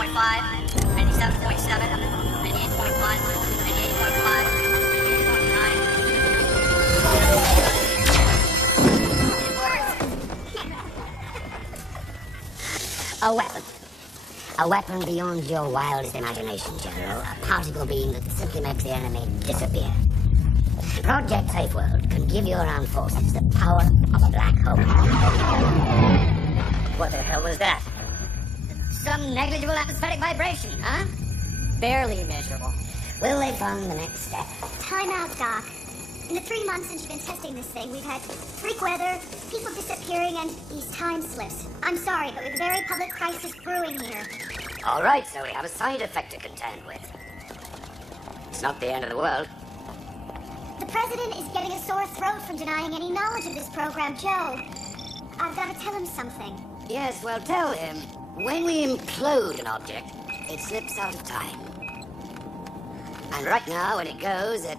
98.5, 97.7, 98.1, 98.5, 98.9. A weapon. A weapon beyond your wildest imagination, General. A particle beam that simply makes the enemy disappear. Project Safe World can give your armed forces the power of a black hole. What the hell was that? Some negligible atmospheric vibration, huh? Barely measurable. Will they fund the next step? Time out, Doc. In the 3 months since you've been testing this thing, we've had freak weather, people disappearing, and these time slips. I'm sorry, but we have a very public crisis brewing here. All right, so we have a side effect to contend with. It's not the end of the world. The president is getting a sore throat from denying any knowledge of this program, Joe. I've got to tell him something. Yes, well, tell him, when we implode an object, it slips out of time. And right now, when it goes, it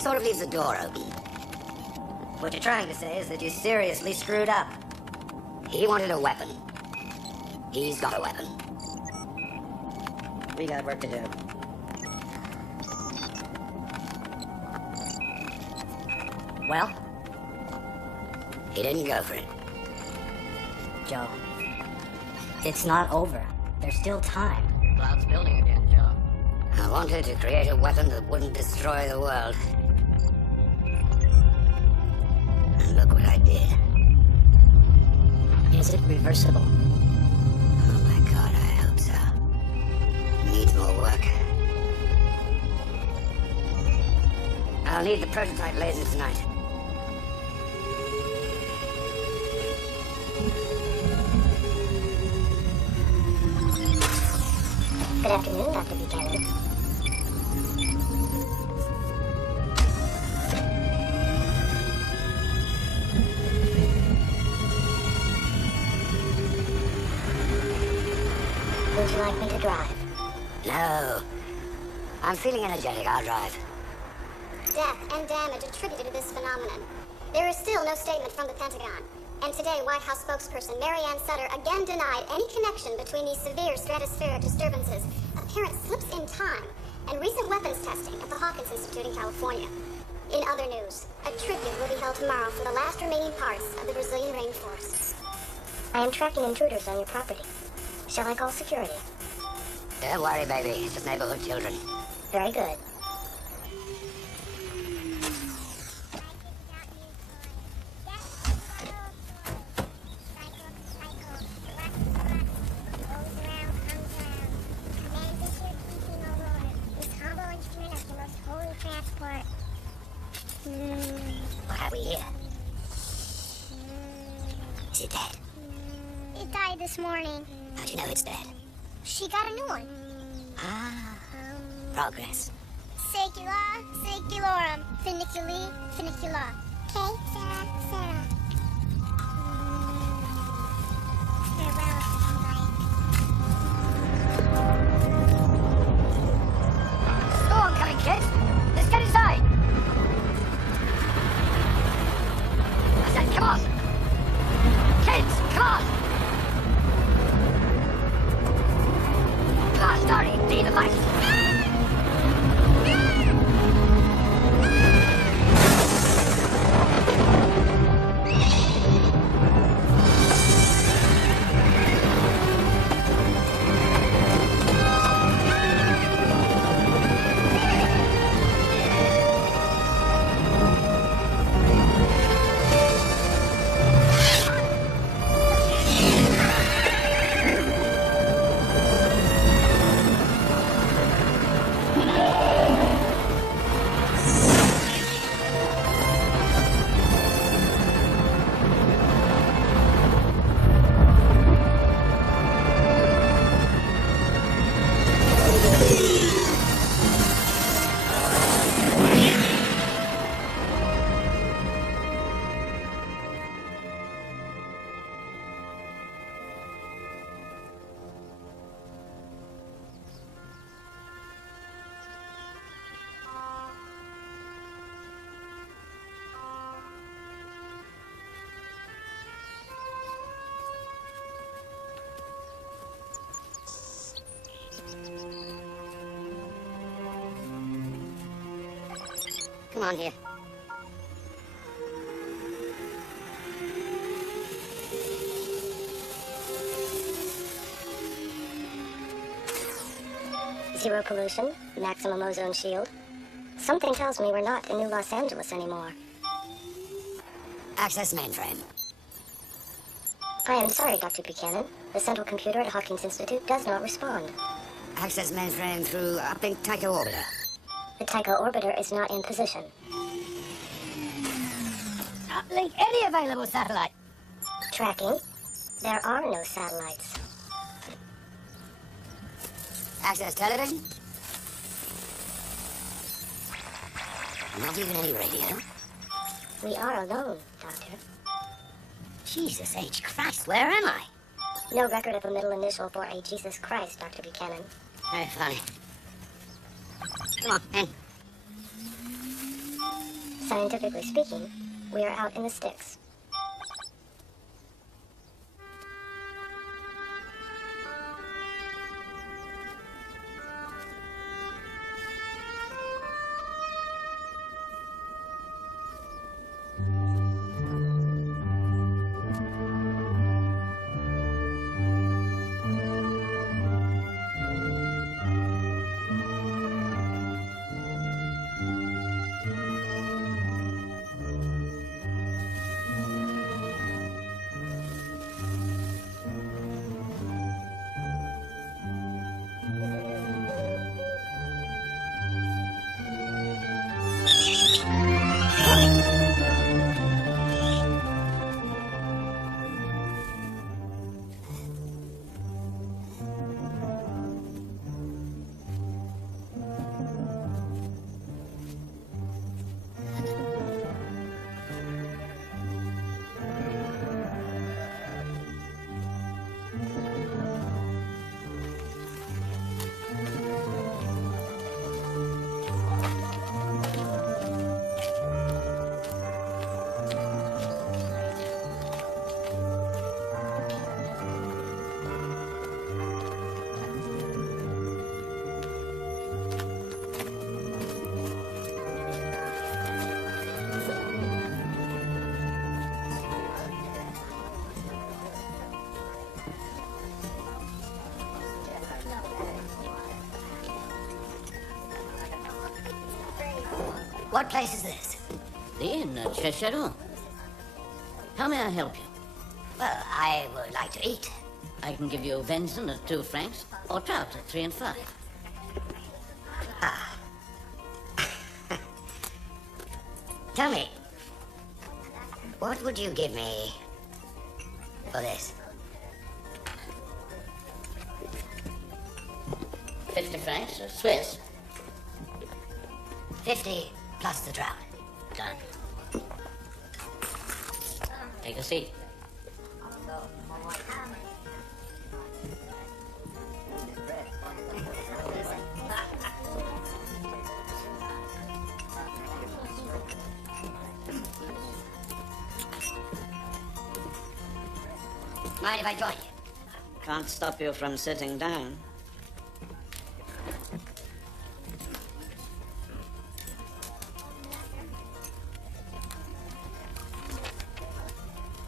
sort of leaves the door open. What you're trying to say is that you seriously screwed up. He wanted a weapon. He's got a weapon. We got work to do. Well? He didn't go for it. Joe, it's not over. There's still time. Cloud's building again, Joe. I wanted to create a weapon that wouldn't destroy the world. And look what I did. Is it reversible? Oh my God, I hope so. Needs more work. I'll need the prototype laser tonight. Good afternoon, Dr. Buchanan. Would you like me to drive? No. I'm feeling energetic. I'll drive. Death and damage attributed to this phenomenon. There is still no statement from the Pentagon. And today, White House spokesperson Mary Ann Sutter again denied any connection between these severe stratospheric disturbances, apparent slips in time, and recent weapons testing at the Hawkins Institute in California. In other news, a tribute will be held tomorrow for the last remaining parts of the Brazilian rainforest. I am tracking intruders on your property. Shall I call security? Don't worry, baby. It's just neighborhood children. Very good. What have we here? Is it dead? It died this morning. How'd you know it's dead? She got a new one. Ah, progress. Secula, seculorum, finiculi, finicula. Okay, Sarah, Sarah. Farewell, somebody. Storm coming, kids. Let's get inside. I said, come on. Kids, come on. Car starting. Leave the lights. on here. Zero pollution, maximum ozone shield. Something tells me we're not in New Los Angeles anymore. Access mainframe. I am sorry, Dr. Buchanan. The central computer at Hawkins Institute does not respond. Access mainframe through uplink Tycho orbiter. The Tycho orbiter is not in position. Uplink any available satellite. Tracking. There are no satellites. Access television. Not even any radio. We are alone, Doctor. Jesus H. Christ, where am I? No record of a middle initial for a Jesus Christ, Dr. Buchanan. Very funny. Come on, in. Scientifically speaking, we are out in the sticks. What place is this? The inn at Cheshire. How may I help you? Well, I would like to eat. I can give you venison at 2 francs, or trout at 3 and 5. Tell me, what would you give me for this? 50 francs, Swiss. 50 plus the trout. Done. Take a seat. Mind if I join you? Can't stop you from sitting down.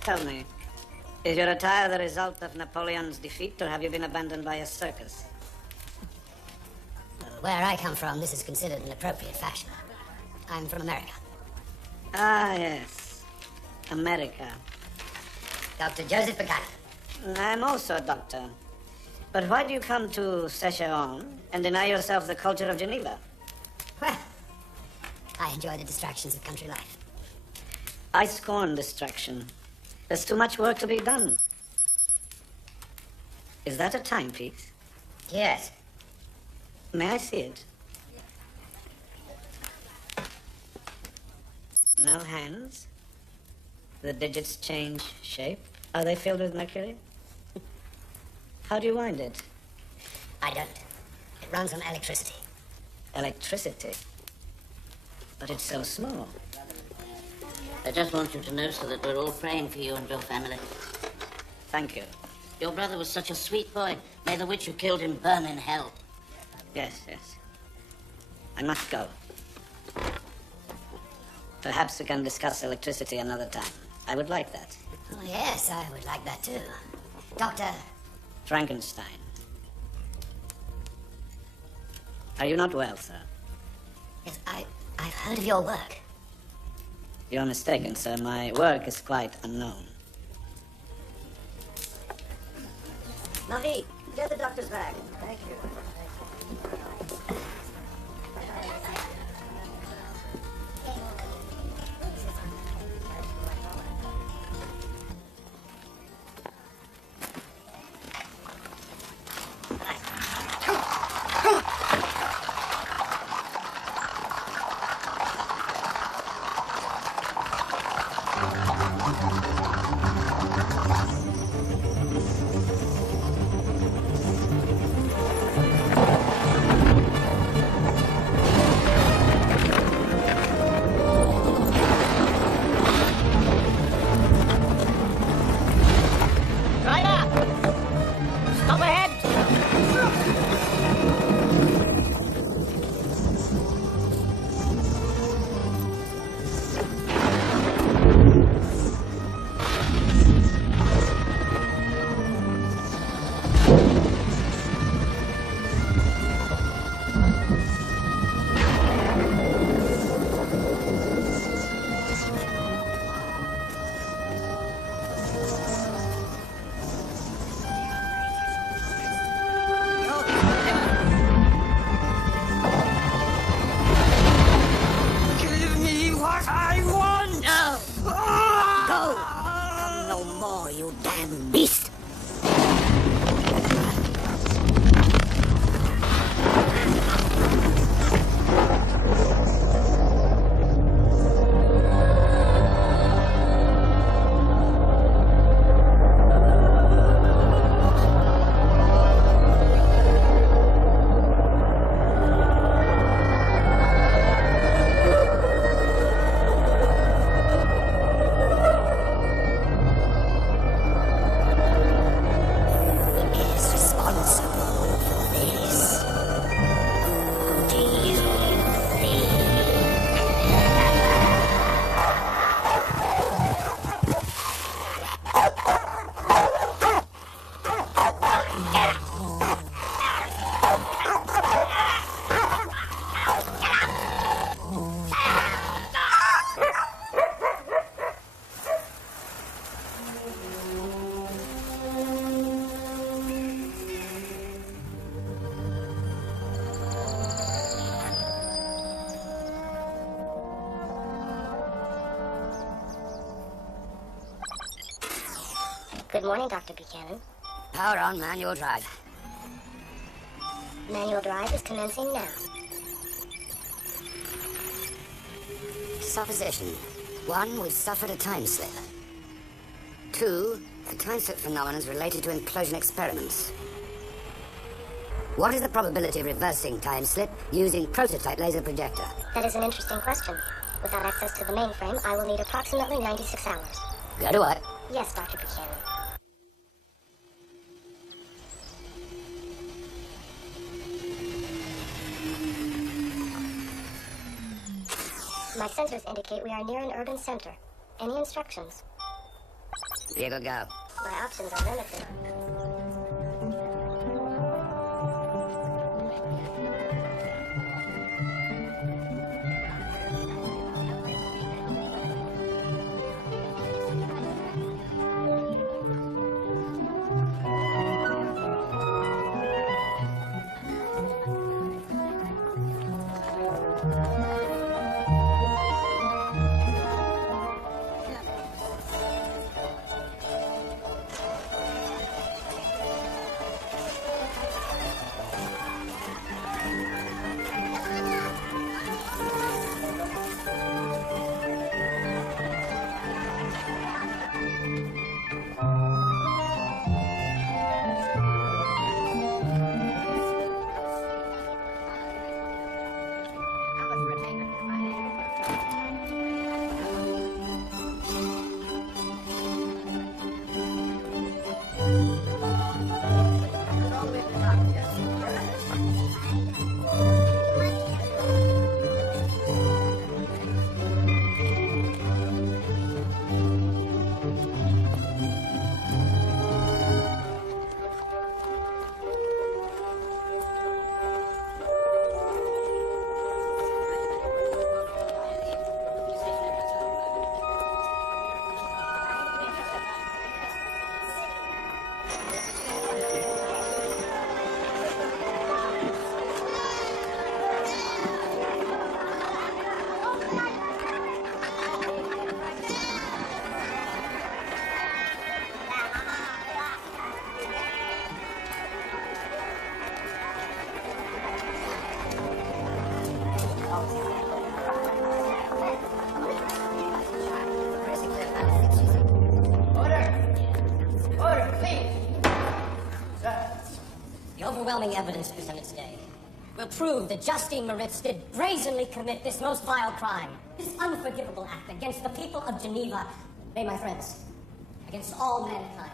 Tell me, is your attire the result of Napoleon's defeat, or have you been abandoned by a circus? Where I come from, this is considered an appropriate fashion. I'm from America. Ah, yes. America. Dr. Joseph Buchanan. I'm also a doctor. But why do you come to Secheron and deny yourself the culture of Geneva? Well, I enjoy the distractions of country life. I scorn distraction. There's too much work to be done. Is that a timepiece? Yes. May I see it? No hands. The digits change shape. Are they filled with mercury? How do you wind it? I don't. It runs on electricity. Electricity. But it's so small. I just want you to know so that we're all praying for you and your family. Thank you. Your brother was such a sweet boy. May the witch who killed him burn in hell. Yes, yes. I must go. Perhaps we can discuss electricity another time. I would like that. Oh, yes, I would like that too. Doctor. Frankenstein. Are you not well, sir? Yes, I've heard of your work. You're mistaken, sir. My work is quite unknown. Marie, get the doctor's bag. Thank you. Good morning, Dr. Buchanan. Power on, manual drive. Manual drive is commencing now. Supposition. 1, we've suffered a time slip. 2, the time slip phenomenon is related to implosion experiments. What is the probability of reversing time slip using prototype laser projector? That is an interesting question. Without access to the mainframe, I will need approximately 96 hours. Go to what? Yes, Dr. Buchanan. My sensors indicate we are near an urban center. Any instructions? Vehicle go. My options are limited. The overwhelming evidence presented today will prove that Justine Moritz did brazenly commit this most vile crime, this unforgivable act against the people of Geneva, nay, my friends, against all mankind.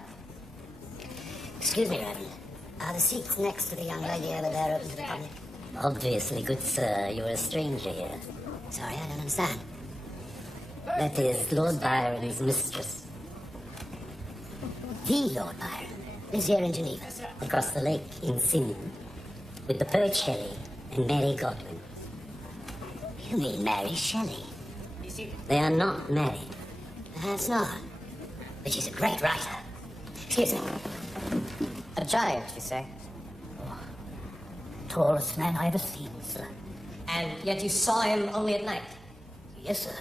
Excuse me, Reverend. Are the seats next to the young lady over there open to the public? Obviously, good sir, you're a stranger here. Sorry, I don't understand. That is Lord Byron's mistress. The Lord Byron lives here in Geneva, across the lake in Sydney, with the poet Shelley and Mary Godwin. You mean Mary Shelley? They are not married. Perhaps not. But she's a great writer. Excuse me. A giant, you say? Tallest man I ever seen, sir. And yet you saw him only at night? Yes, sir.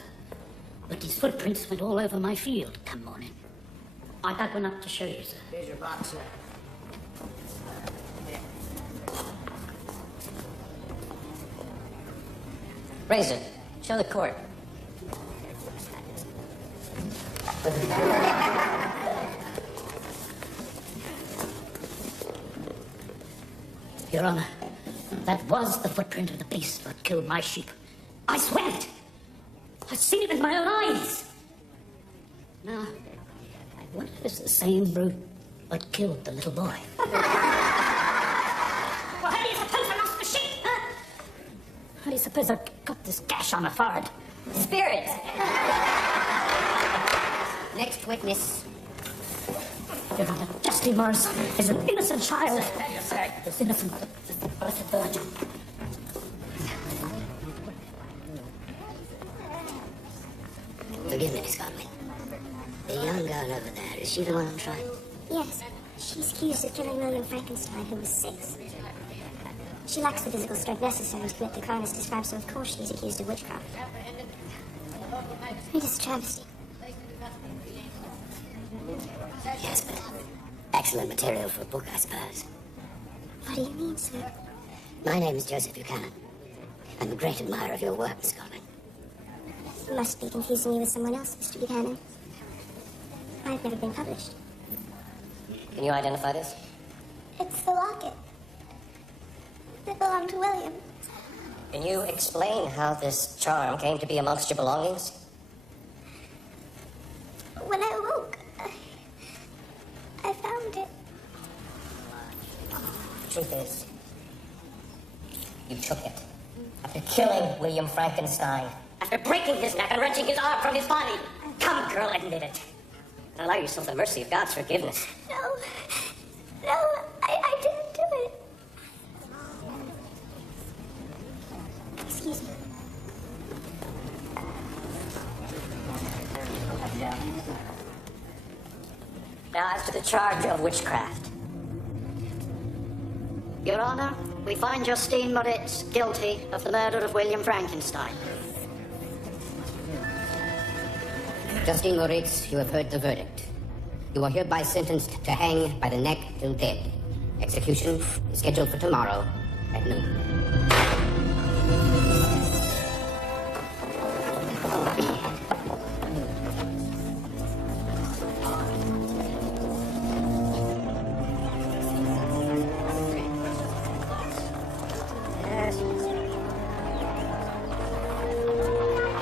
But his footprints went all over my field come morning. I got one up to show you, sir. Here's your box, sir. Razor, show the court. Your Honor, that was the footprint of the beast that killed my sheep. I swear it! I've seen it with my own eyes! Now, I wonder if it's the same brute that killed the little boy. Well, how do you suppose I lost the sheep, huh? How do you suppose I got this gash on my forehead? Spirit! Next witness. Your Honor, Justine Morris is an innocent child. This innocent, blessed virgin. Forgive me, Miss Godwin. The young girl over there, is she the one on trial? Yes, she's accused of killing William Frankenstein, who was 6. She lacks the physical strength necessary to commit the crime as described, so of course she's accused of witchcraft. It is a travesty. Yes, but excellent material for a book, I suppose. What do you mean, sir? My name is Joseph Buchanan. I'm a great admirer of your work, Miss Godwin. You must be confusing me with someone else, Mr. Buchanan. I've never been published. Can you identify this? It's the locket. It belonged to William. Can you explain how this charm came to be amongst your belongings? When I awoke, I found it. The truth is, you took it. After killing William Frankenstein. After breaking his neck and wrenching his arm from his body. Come, girl, admit it. And allow yourself the mercy of God's forgiveness. No, I didn't do it. Excuse me. Now, as to the charge of witchcraft. Your Honor, we find Justine Moritz guilty of the murder of William Frankenstein. Justine Moritz, you have heard the verdict. You are hereby sentenced to hang by the neck till dead. Execution is scheduled for tomorrow at noon.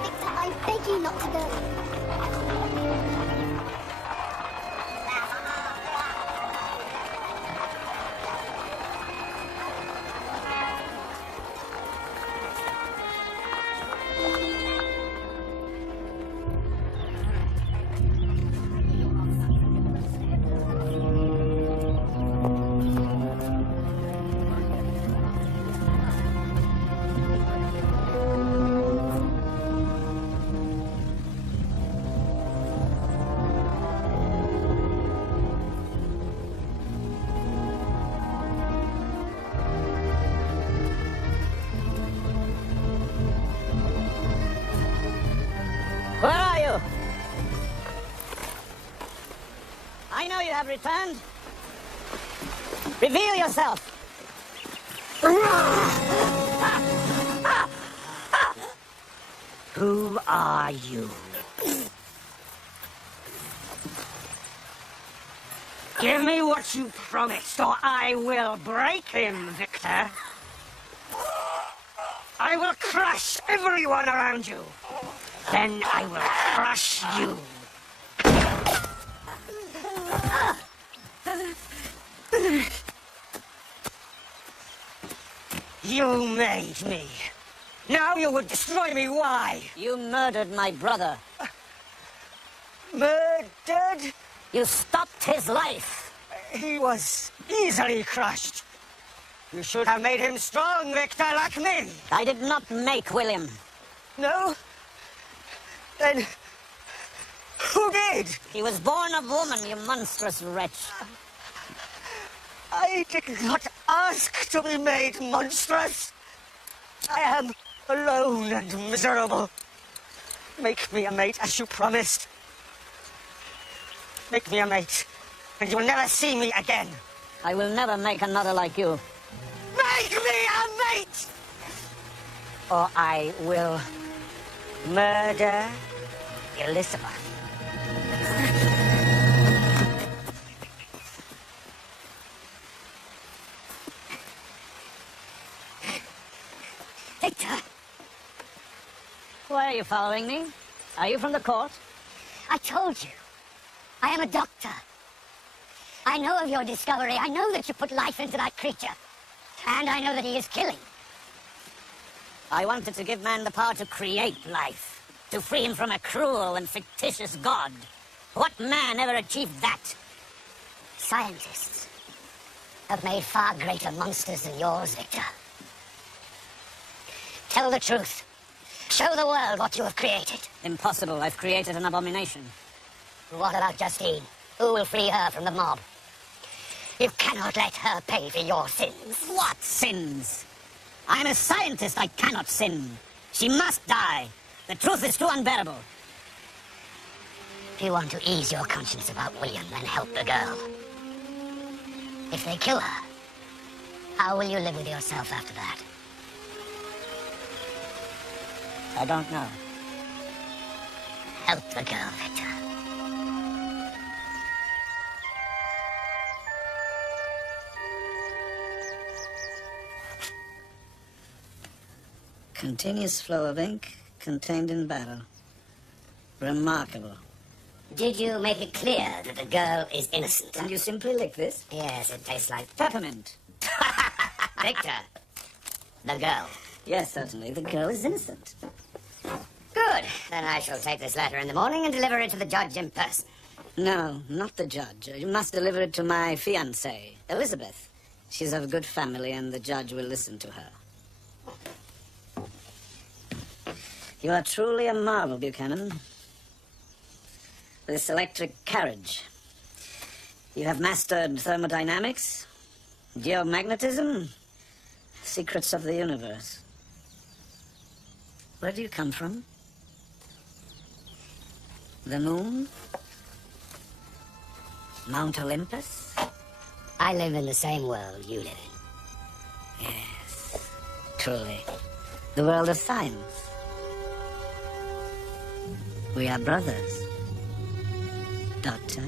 Victor, I beg you not to go. Where are you? I know you have returned. Reveal yourself. Who are you? Give me what you promised, or I will break him, Victor. I will crush everyone around you. Then I will crush you. You made me. Now you would destroy me. Why? You murdered my brother. Murdered? You stopped his life. He was easily crushed. You should have made him strong, Victor, like me. I did not make William. No? Then who did? He was born of woman, you monstrous wretch. I did not ask to be made monstrous. I am alone and miserable. Make me a mate as you promised. Make me a mate, and you'll never see me again. I will never make another like you. Make me a mate! Or I will murder Elizabeth. Victor! Why are you following me? Are you from the court? I told you. I am a doctor. I know of your discovery. I know that you put life into that creature. And I know that he is killing. I wanted to give man the power to create life, to free him from a cruel and fictitious god. What man ever achieved that? Scientists have made far greater monsters than yours, Victor. Tell the truth. Show the world what you have created. Impossible. I've created an abomination. What about Justine? Who will free her from the mob? You cannot let her pay for your sins. What sins? I'm a scientist. I cannot sin. She must die. The truth is too unbearable. If you want to ease your conscience about William, then help the girl. If they kill her, how will you live with yourself after that? I don't know. Help the girl, Victor. Continuous flow of ink contained in barrel. Remarkable. Did you make it clear that the girl is innocent? And you simply lick this? Yes, it tastes like... Peppermint. Victor, the girl. Yes, certainly. The girl is innocent. Good. Then I shall take this letter in the morning and deliver it to the judge in person. No, not the judge. You must deliver it to my fiancée, Elizabeth. She's of good family, and the judge will listen to her. You are truly a marvel, Buchanan. This electric carriage. You have mastered thermodynamics, geomagnetism, secrets of the universe. Where do you come from? The moon? Mount Olympus? I live in the same world you live in. Yes, truly. The world of science. We are brothers, Doctor.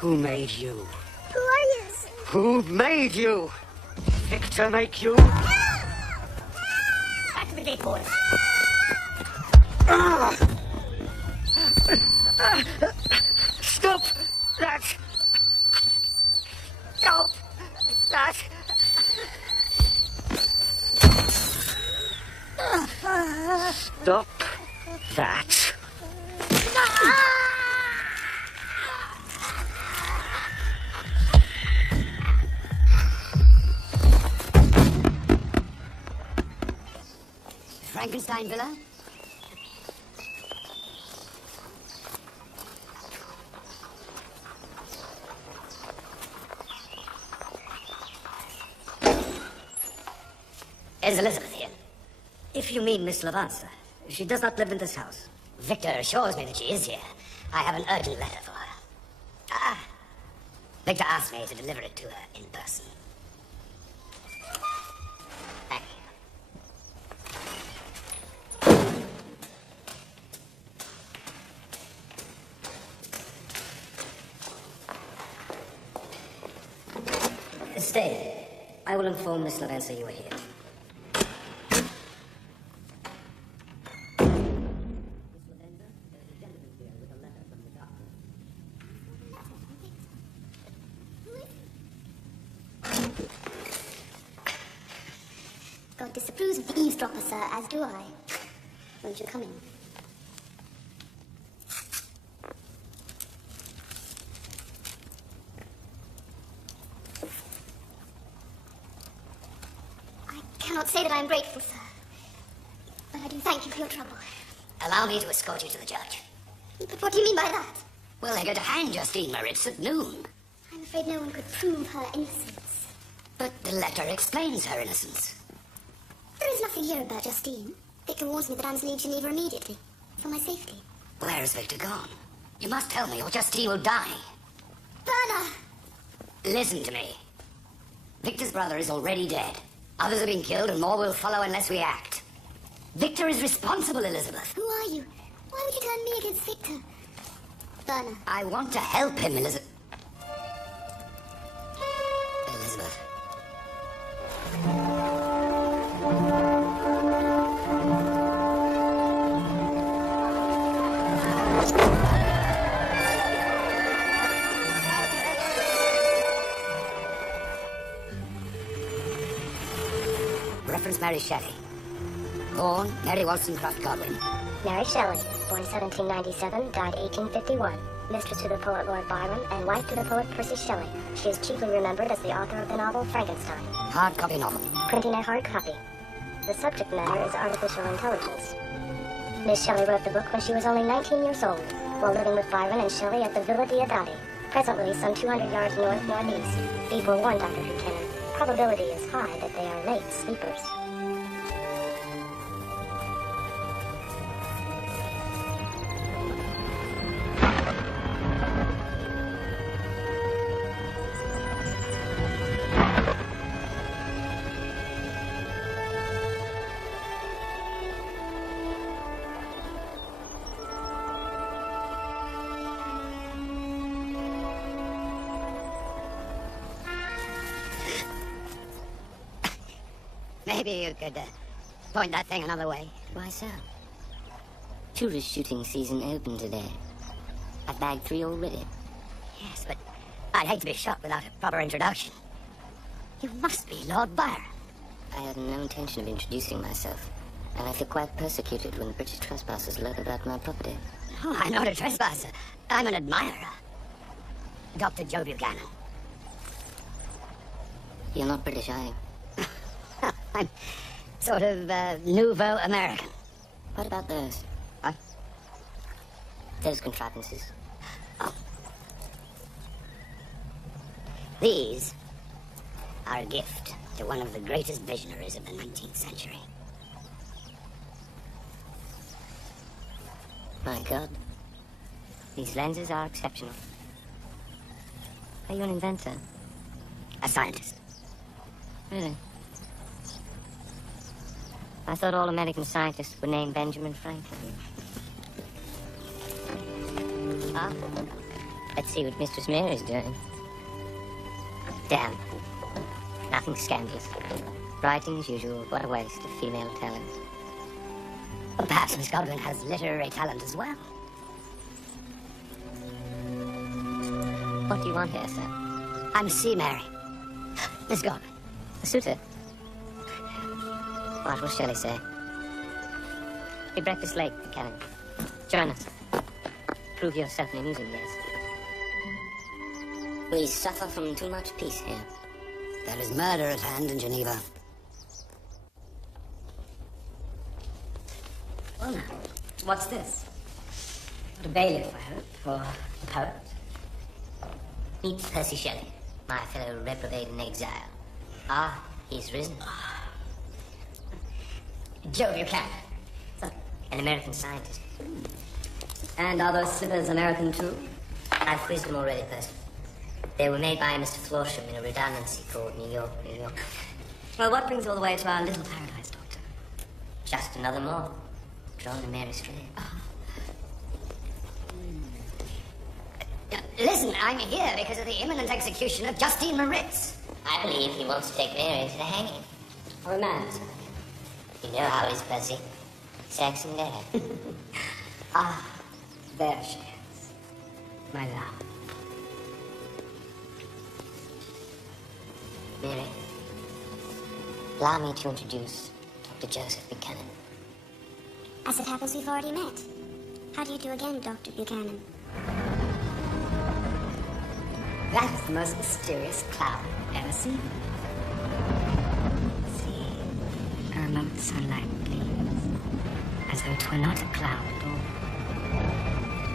Who made you? Who are you? Who made you? Victor make you? Back to the gate, boys. Stop that! Stop that! Stop that! Frankenstein villa? Is Elizabeth here? If you mean Miss Lavanza, she does not live in this house. Victor assures me that she is here. I have an urgent letter for her. Ah. Victor asked me to deliver it to her in person. Thank you. Stay. I will inform Miss Lavanza you are here. God disapproves of the eavesdropper, sir, as do I. Won't you come in? I cannot say that I am grateful, sir. But I do thank you for your trouble. Allow me to escort you to the judge. But what do you mean by that? Well, they're going to hang Justine Moritz at noon. I'm afraid no one could prove her innocence. But the letter explains her innocence. There is nothing here about Justine. Victor warns me that I must leave Geneva immediately, for my safety. Where has Victor gone? You must tell me, or Justine will die. Berna! Listen to me. Victor's brother is already dead. Others have been killed, and more will follow unless we act. Victor is responsible, Elizabeth. Who are you? Why would you turn me against Victor? Berna. I want to help him, Elizabeth. Elizabeth. Reference Mary Shelley. Born Mary Wollstonecraft Godwin. Mary Shelley, born 1797, died 1851. Mistress to the poet Lord Byron and wife to the poet Percy Shelley. She is chiefly remembered as the author of the novel Frankenstein. Hard copy novel. Printing a hard copy. The subject matter is artificial intelligence. Miss Shelley wrote the book when she was only 19 years old, while living with Byron and Shelley at the Villa Diodati, presently some 200 yards north-northeast. Be forewarned, Dr. Buchanan. Probability is high that they are late sleepers. Maybe you could point that thing another way. Why so? Tourist shooting season open today. I've bagged 3 already. Yes, but I'd hate to be shot without a proper introduction. You must be Lord Byron. I had no intention of introducing myself, and I feel quite persecuted when British trespassers lurk about my property. Oh, I'm not a trespasser. I'm an admirer. Dr. Joe Buchanan. You're not British, are you? I'm sort of nouveau American. What about those? What? Those contrivances. Oh. These are a gift to one of the greatest visionaries of the 19th century. My God. These lenses are exceptional. Are you an inventor? A scientist. Really? I thought all American scientists were named Benjamin Franklin. Ah, let's see what Mistress Mary's doing. Damn. Nothing scandalous. Writing as usual. What a waste of female talent. Well, perhaps Miss Godwin has literary talent as well. What do you want here, sir? I'm C. Mary. Miss Godwin. A suitor? What will Shelley say? Be breakfast late, Buchanan. Join us. Prove yourself an amusing guest. We suffer from too much peace here. There is murder at hand in Geneva. Well, now, what's this? Not a bailiff, I hope, or a poet? Meet Percy Shelley, my fellow reprobate in exile. Ah, he's risen. Joe Buchanan. An American scientist. And are those slippers American too? I've quizzed them already, Percy. They were made by Mr. Florsham in a redundancy called New York, New York. Well, what brings you all the way to our little paradise, Doctor? Just another moth, drawn to Mary Street. Listen, I'm here because of the imminent execution of Justine Moritz. I believe he wants to take Mary to the hanging. Or a man, sir? You know how it is, Percy. Sex and death. There she is. My love. Mary, allow me to introduce Dr. Joseph Buchanan. As it happens, we've already met. How do you do again, Dr. Buchanan? That is the most mysterious cloud I've ever seen. See, a remote sunlight gleams, as though 'twere not a cloud at all.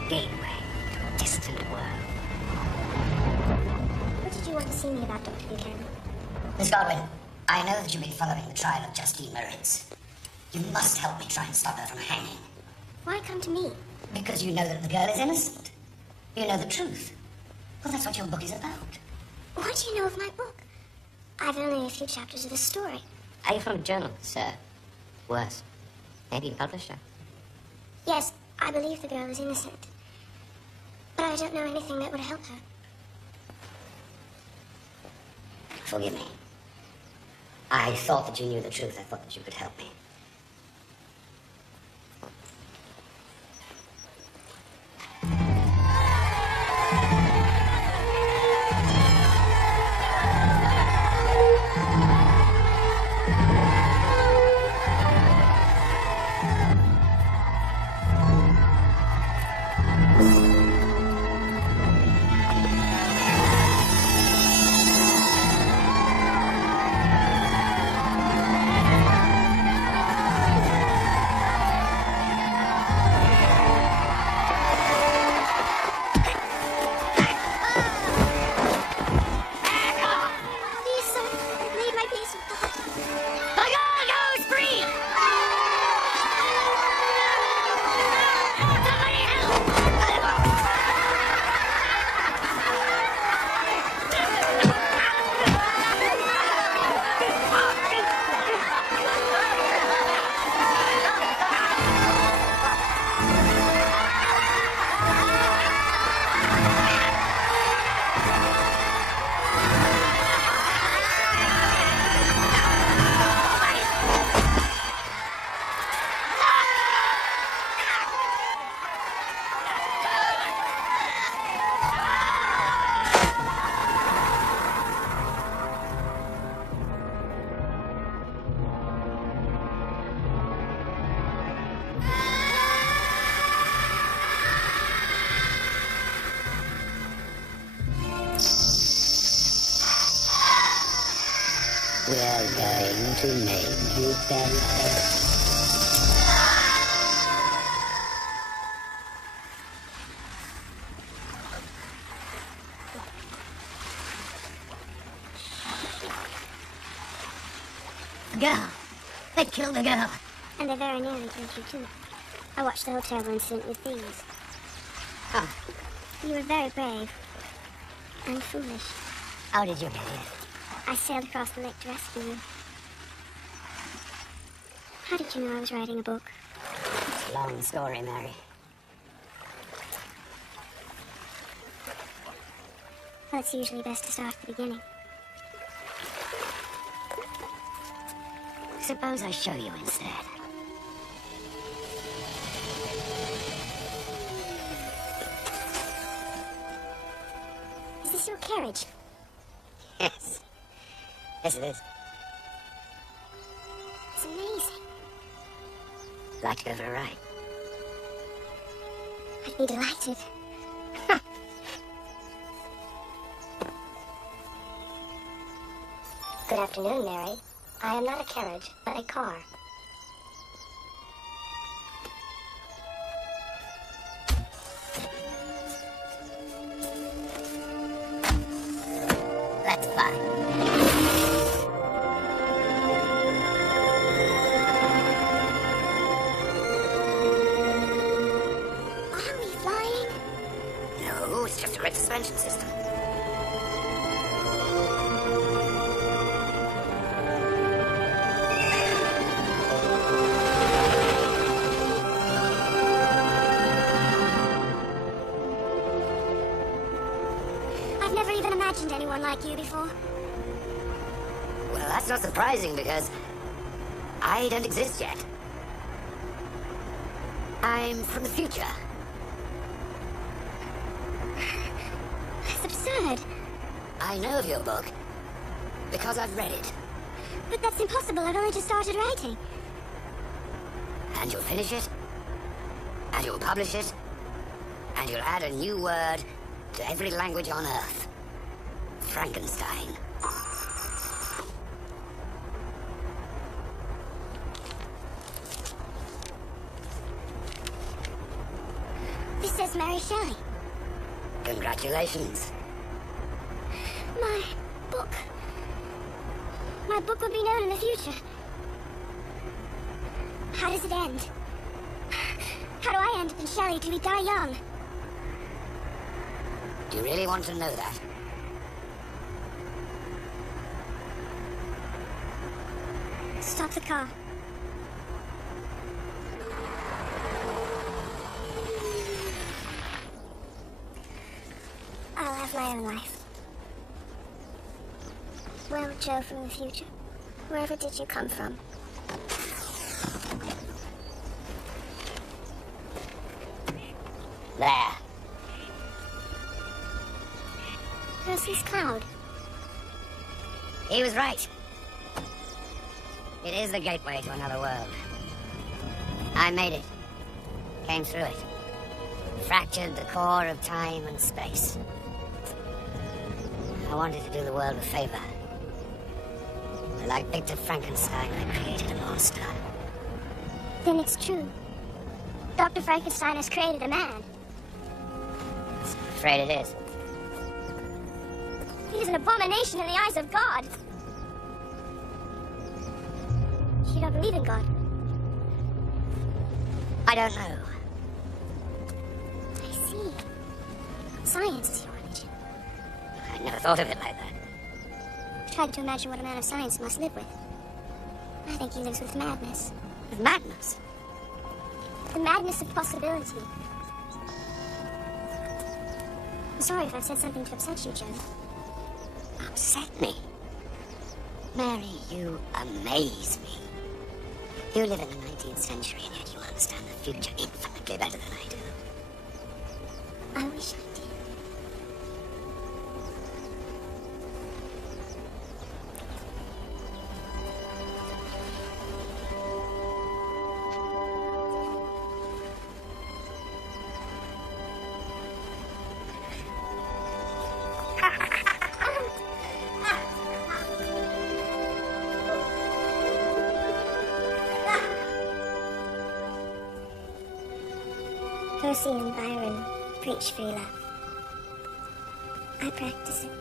Gateway to a distant world. What did you want to see me about, Dr. Buchanan? Miss Godwin, I know that you've been following the trial of Justine Moritz. You must help me try and stop her from hanging. Why come to me? Because you know that the girl is innocent. You know the truth. Well, that's what your book is about. What do you know of my book? I've only a few chapters of the story. Are you from a journal, sir? Worse, maybe a publisher. Yes, I believe the girl is innocent. But I don't know anything that would help her. Forgive me. I thought that you knew the truth. I thought that you could help me. Please, sir, leave my peace with God. The girl goes free! Somebody help! We're going to make you better. The girl. They killed the girl. And they very nearly killed you, too. I watched the whole terrible incident with these. Oh, You were very brave. And foolish. how did you get here? I sailed across the lake to rescue you. How did you know I was writing a book? Long story, Mary. Well, it's usually best to start at the beginning. Suppose I show you instead. Is this your carriage? Yes. Yes, it is. It's amazing. Like to go for a ride? I'd be delighted. Good afternoon, Mary. I am not a carriage, but a car. suspension system. I've never even imagined anyone like you before. Well, that's not surprising because I don't exist yet. I'm from the future. That's absurd. I know of your book because I've read it. But that's impossible. I've only just started writing. And you'll finish it, and you'll publish it, and you'll add a new word to every language on Earth. Frankenstein. This says Mary Shelley. Congratulations. My book. My book will be known in the future. How does it end? How do I end up in Shelley? Do we die young? Do you really want to know that? Stop the car. I'll have my own life. Well, Joe from the future, wherever did you come from? There. Percy's cloud. He was right. It is the gateway to another world. I made it. Came through it. Fractured the core of time and space. I wanted to do the world a favor. Like Victor Frankenstein, I created a monster. Then it's true. Dr. Frankenstein has created a man. I'm afraid it is. He is an abomination in the eyes of God. You don't believe in God? I don't know. I see. Science is your religion. I never thought of it like that. I tried to imagine what a man of science must live with. I think he lives with madness. With madness? The madness of possibility. I'm sorry if I've said something to upset you, Joe. Upset me? Mary, you amaze me. You live in the 19th century and yet you understand the future infinitely better than I do. I wish I did. Percy and Byron preach free love. I practice it.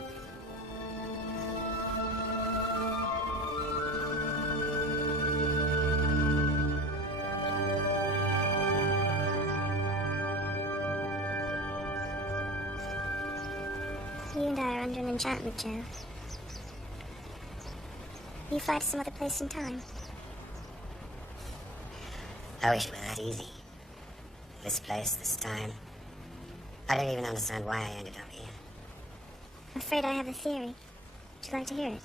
You and I are under an enchantment, Joe. You fly to some other place in time. I wish it were that easy. This place, this time. I don't even understand why I ended up here. I'm afraid I have a theory. Would you like to hear it?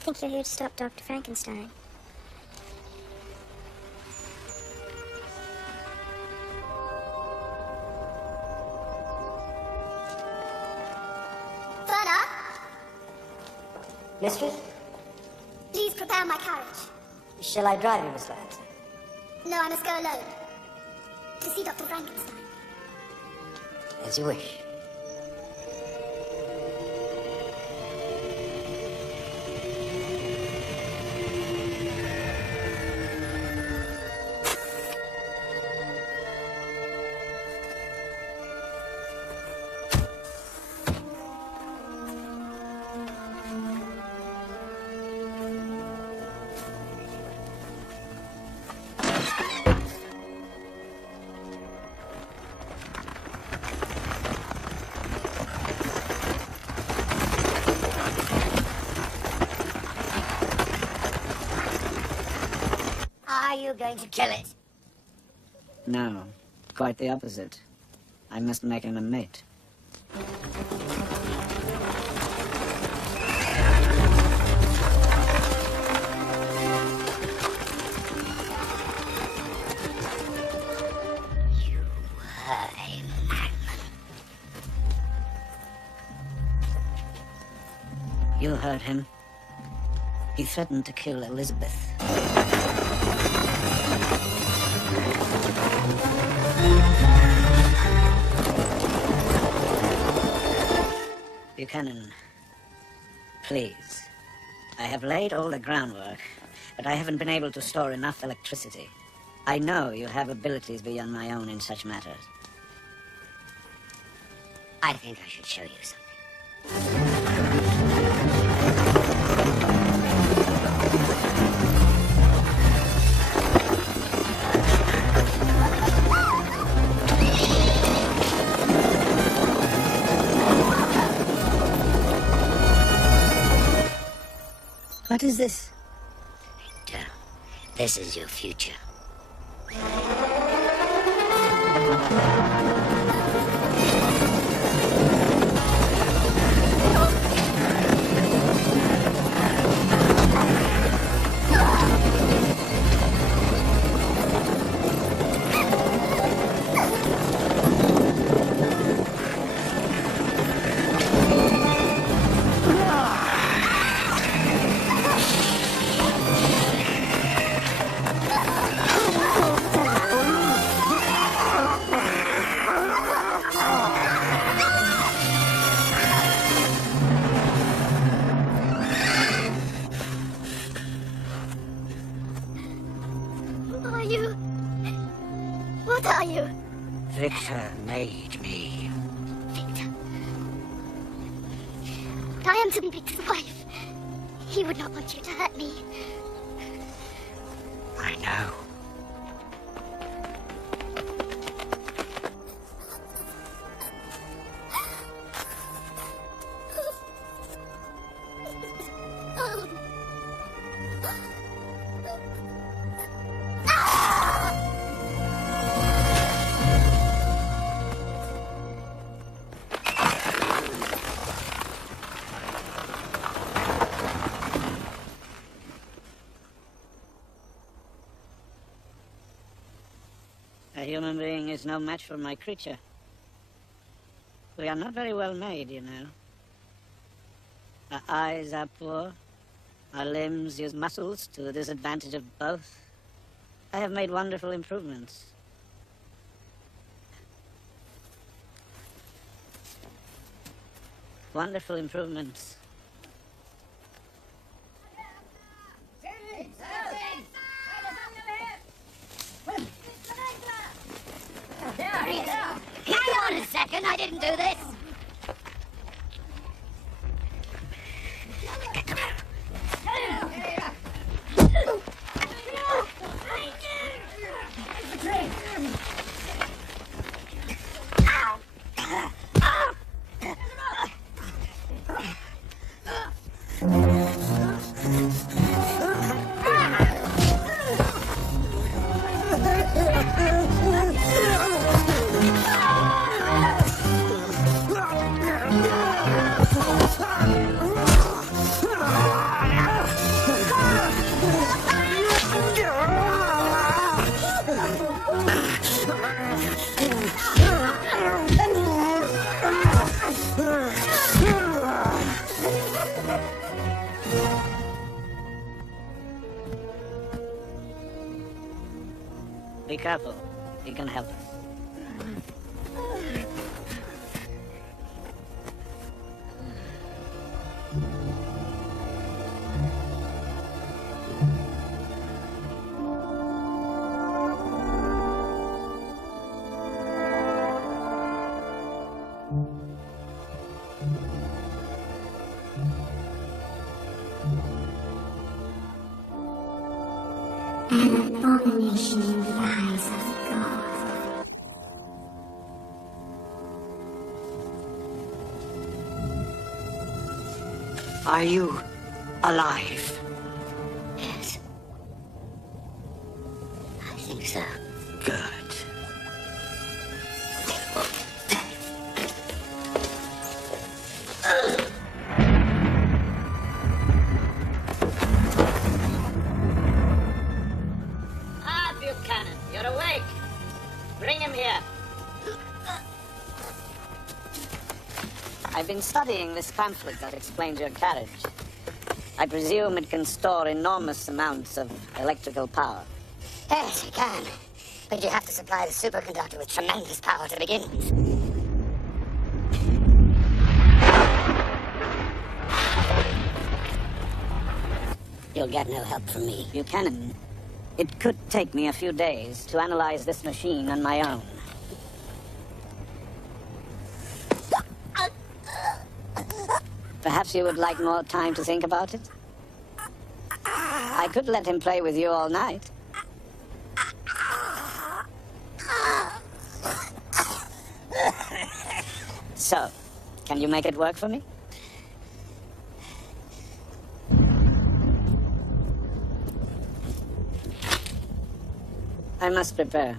I think you're here to stop Dr. Frankenstein. Further, Mistress, please prepare my carriage. shall I drive you, Miss Lance? No, I must go alone. To see Dr. Frankenstein. As you wish. Are you going to kill it? No, quite the opposite. I must make him a mate. You heard him. He threatened to kill Elizabeth. Buchanan, please. I have laid all the groundwork, but I haven't been able to store enough electricity. I know you have abilities beyond my own in such matters. I think I should show you something. What is this? Victor, this is your future. What are you? Victor made me. Victor. But I am to be Victor's wife. He would not want you to hurt me. I know. A human being is no match for my creature. We are not very well made, you know. Our eyes are poor. Our limbs use muscles to the disadvantage of both. I have made wonderful improvements. Wonderful improvements. Hang on a second, I didn't do this. Be careful. He can help us. An abomination in the eyes of God. Are you alive? Yes. think so. Good. Ah, Buchanan, you're awake. Bring him here. I've been studying this pamphlet that explains your carriage. I presume it can store enormous amounts of electrical power. Yes, it can. But you have to supply the superconductor with tremendous power to begin with. You'll get no help from me. Buchanan, it could take me a few days to analyze this machine on my own. Perhaps you would like more time to think about it? I could let him play with you all night. So, can you make it work for me? I must prepare.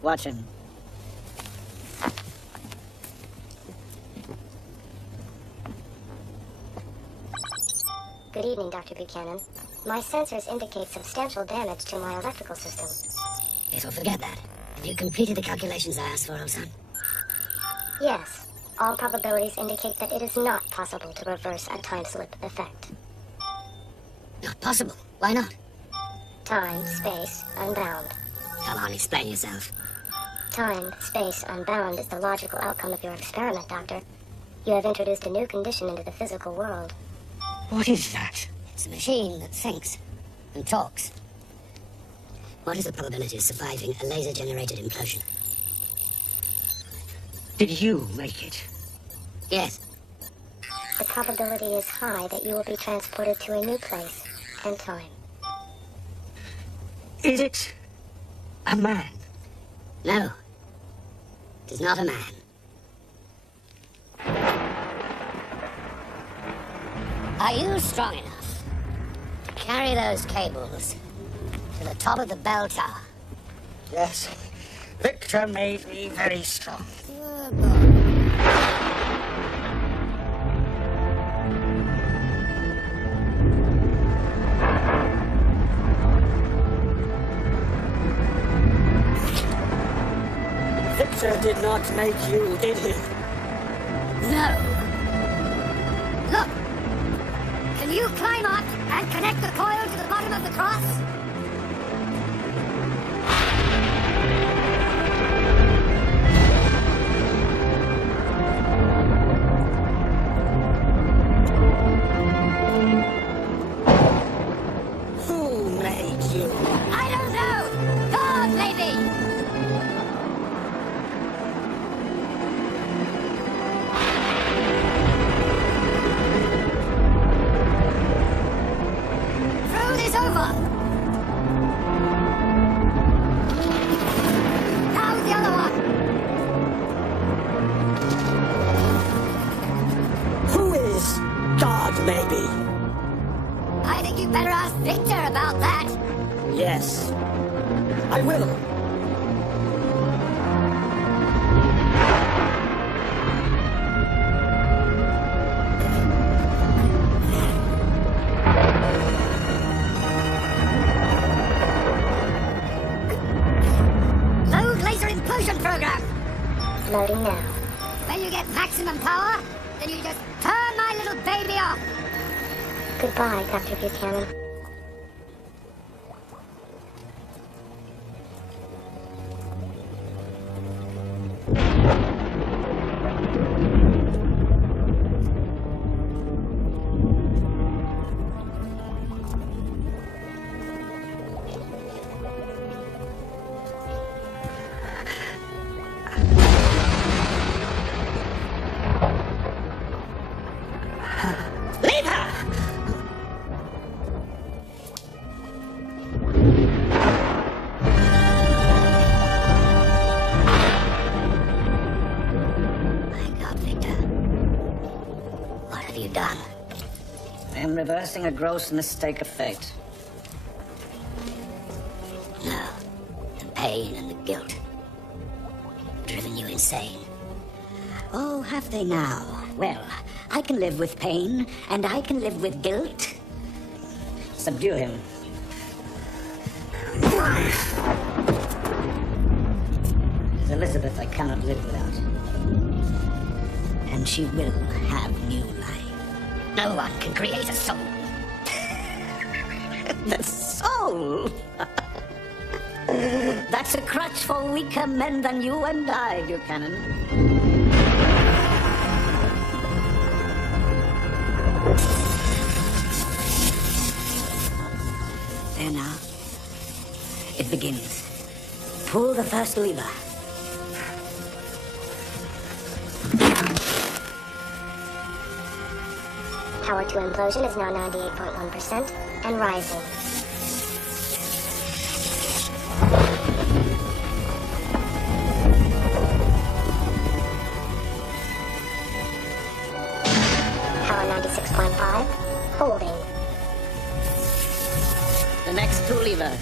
Watch him. Good evening, Dr. Buchanan. My sensors indicate substantial damage to my electrical system. Yes, well, forget that. Have you completed the calculations I asked for, old son? Yes, all probabilities indicate that it is not possible to reverse a time slip effect. Not possible. Why not? Time, space, unbound. Come on, explain yourself. Time, space, unbound is the logical outcome of your experiment, Doctor. You have introduced a new condition into the physical world. What is that? It's a machine that thinks and talks. What is the probability of surviving a laser-generated implosion? Did you make it? Yes. The probability is high that you will be transported to a new place and time. Is it a man? No. It is not a man. Are you strong enough to carry those cables to the top of the bell tower? Yes. Victor made me very strong. Victor did not make you, did he? No. Look. Can you climb up and connect the coil to the bottom of the cross? Who made you? I don't know. God, maybe. Throw this over. Now the other one. Who is God, maybe? I think you better ask Victor about that. Yes. I will. Load laser implosion program. Loading now. When you get maximum power, then you just turn my little baby off. Goodbye, Dr. Buchanan. Leave her! My God, Victor. What have you done? I am reversing a gross mistake of fate. No. The pain and the guilt. Driven you insane. Oh, have they now? Well, I can live with pain, and I can live with guilt. Subdue him. It's Elizabeth I cannot live without. And she will have new life. No one can create a soul. The soul! That's a crutch for weaker men than you and I, Buchanan. There now. It begins. Pull the first lever. Power to implosion is now 98.1% and rising. Power 96.5, holding. The next two levers.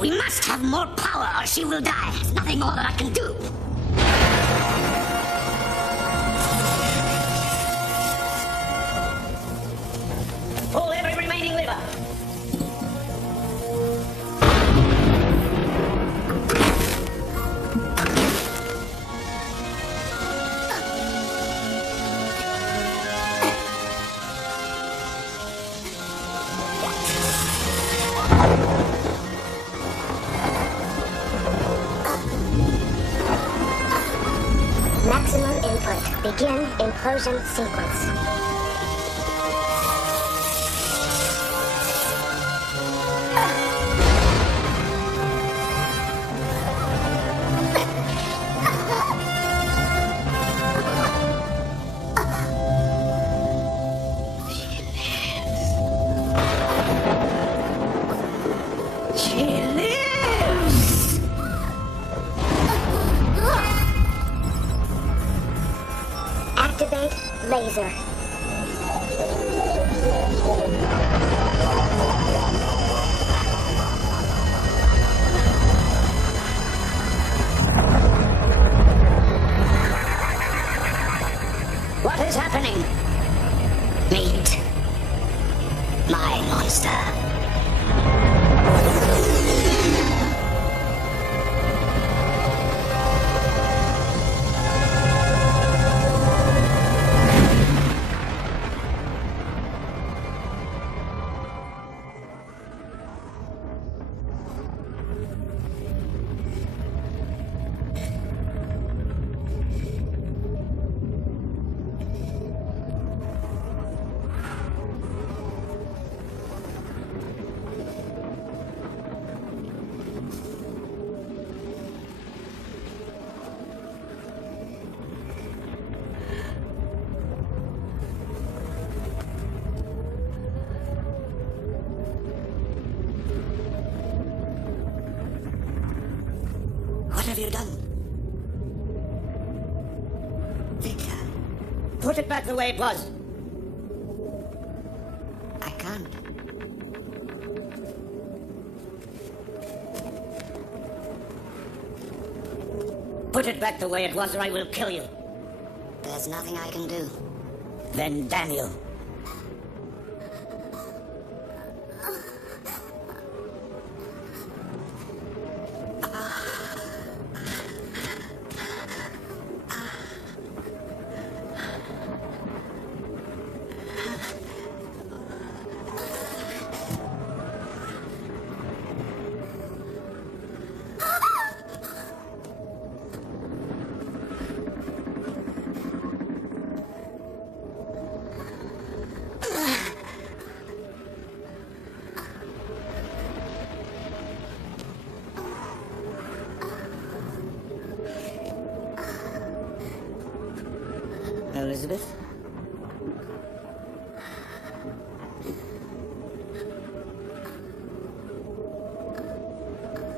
We must have more power or she will die. There's nothing more that I can do. Pull every remaining lever. Maximum input. Begin implosion sequence. Activate laser. What is happening? Meet my monster. What have you done? Victor, Put it back the way it was. I can't. Put it back the way it was or I will kill you. There's nothing I can do. Then damn you. Elizabeth?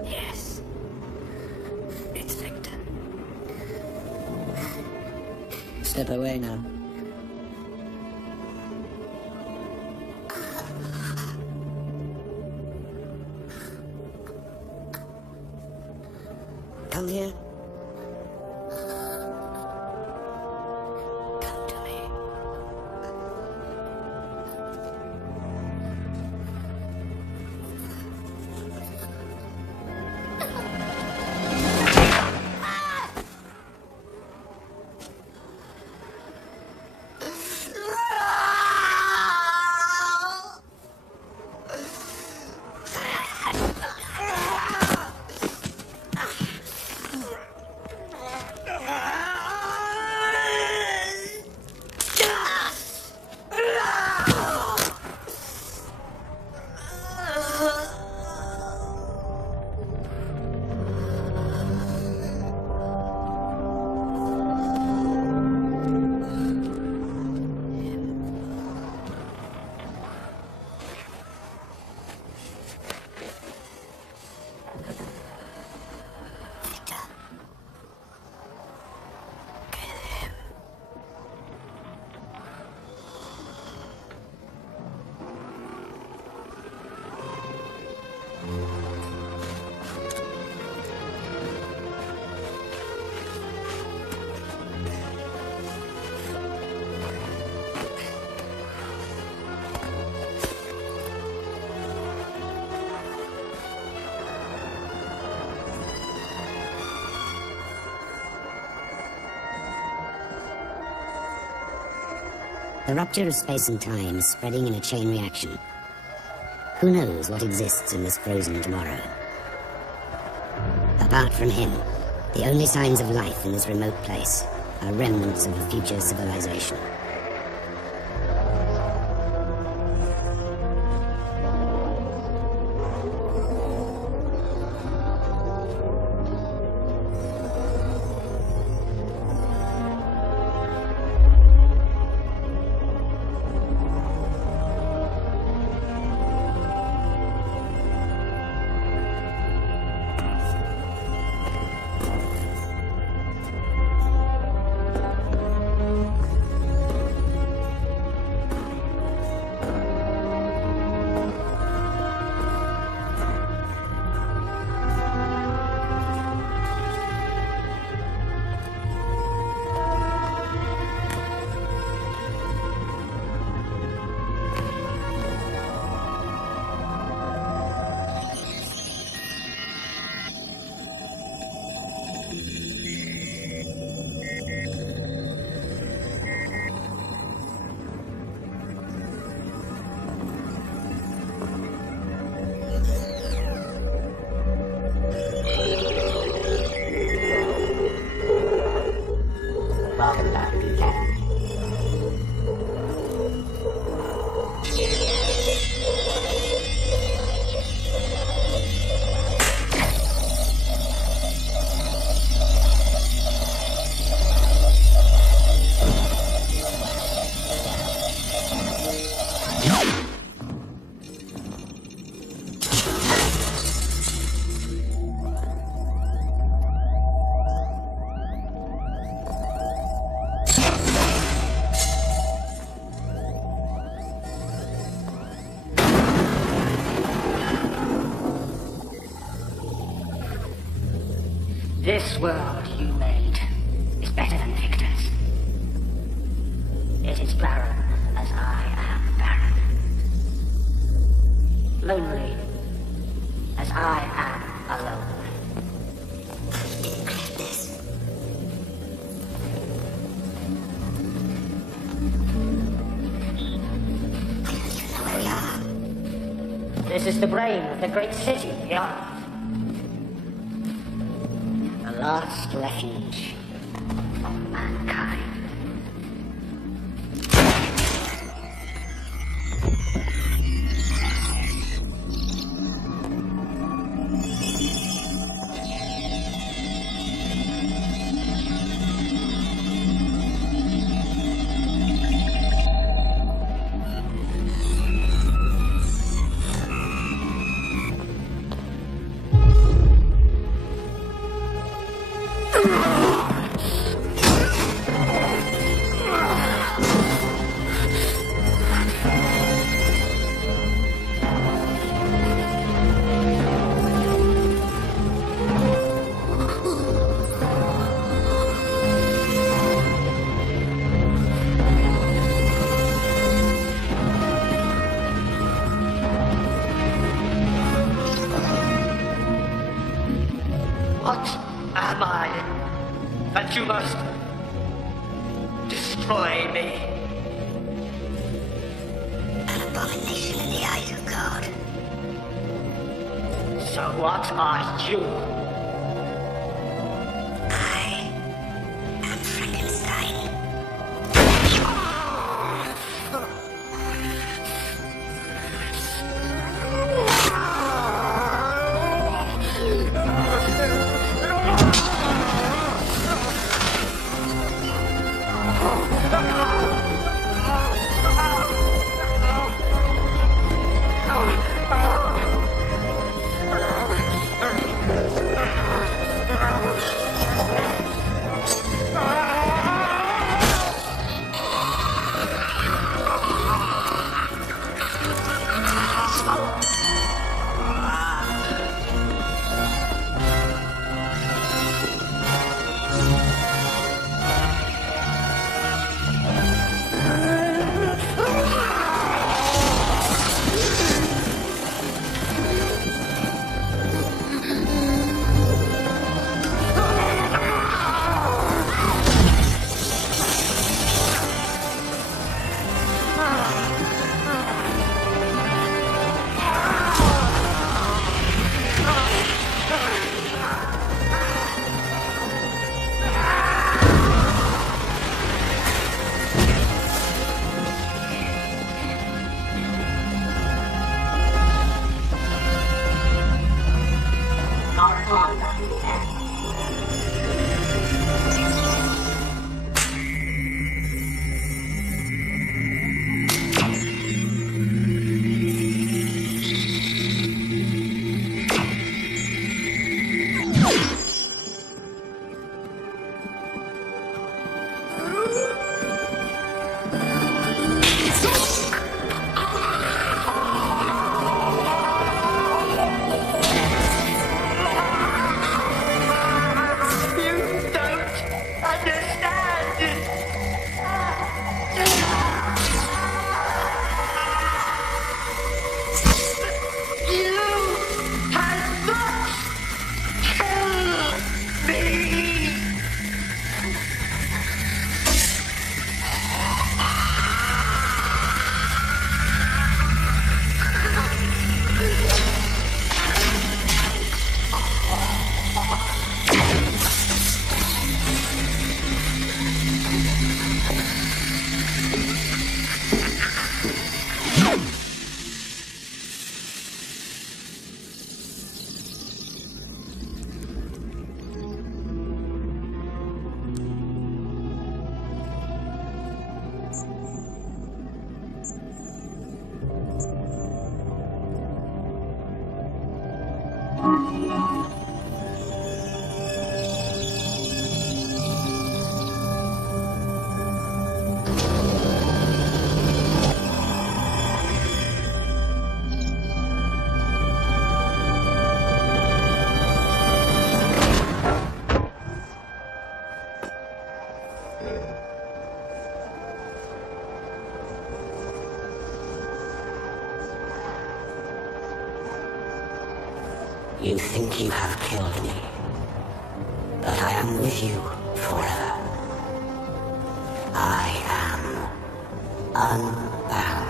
Yes. It's Victor. Step away now. Come here. Come to me. The rupture of space and time is spreading in a chain reaction. Who knows what exists in this frozen tomorrow? Apart from him, the only signs of life in this remote place are remnants of a future civilization. Welcome, Dr. Buchanan. This world you made is better than Victor's. It is barren as I am barren. Lonely as I am alone. This is the brain of the great city, the Earth. The last refuge of mankind. What am I that you must destroy me? An abomination in the eyes of God. So what are you? I am Frankenstein. You think you have killed me, but I am with you forever. I am unbound.